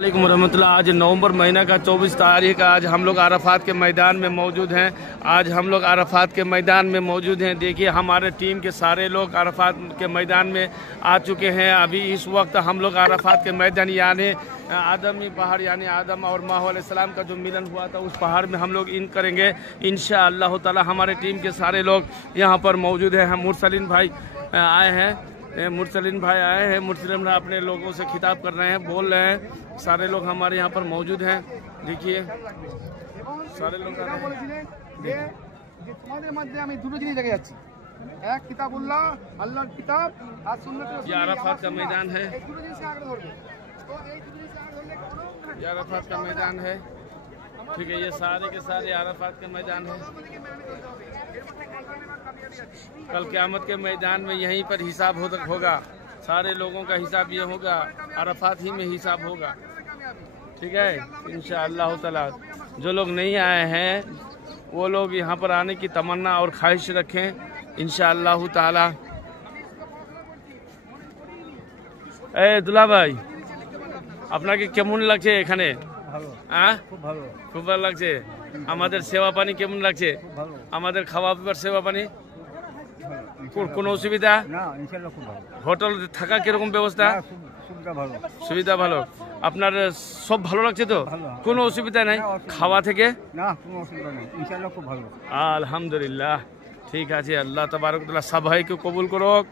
वालेकुम रहमतुल्लाह। आज नवंबर महीना का 24 तारीख, आज हम लोग अराफात के मैदान में मौजूद हैं। आज हम लोग अराफात के मैदान में मौजूद हैं। देखिए हमारे टीम के सारे लोग अराफात के मैदान में आ चुके हैं। अभी इस वक्त हम लोग अराफात के मैदान यानी आदमी पहाड़ यानी आदम और माह अलैहिस्सलाम का जो मिलन हुआ था उस पहाड़ में हम लोग इन करेंगे इंशाअल्लाह ताला। हमारे टीम के सारे लोग यहाँ पर मौजूद हैं। हम मुरसलीन भाई आए हैं, मुरसलीन भाई आए हैं। मुरसलीन भाई अपने लोगों से खिताब कर रहे हैं, बोल रहे हैं। सारे लोग हमारे यहाँ पर मौजूद हैं। देखिए सारे लोग ये अराफात का मैदान है, ये अराफात का मैदान है। ठीक है, ये सारे के सारे अराफात के मैदान है। कल क़यामत के मैदान में यहीं पर हिसाब होगा। सारे लोगों का हिसाब ये होगा, अराफात ही में हिसाब होगा। ठीक है, इंशाअल्लाह ताला। जो लोग नहीं आए हैं वो लोग यहाँ पर आने की तमन्ना और ख्वाहिश रखें इंशाअल्लाह ताला। দুলা ভাই, আপনাকে কেমন লাগছে এখানে? খুব ভালো লাগছে। আমাদের সেবা পানি কেমন লাগছে? আমাদের খাওয়া পিবার সেবা পানি কোনো অসুবিধা? হোটেল থাকা কিরকম ব্যবস্থা? সুবিধা ভালো। আপনার সব ভালো লাগছে তো? কোনো অসুবিধা নাই খাওয়া থেকে? আলহামদুলিল্লাহ, ঠিক আছে। আল্লাহ তাবারক তাআলা সবাইকে কবুল করুক।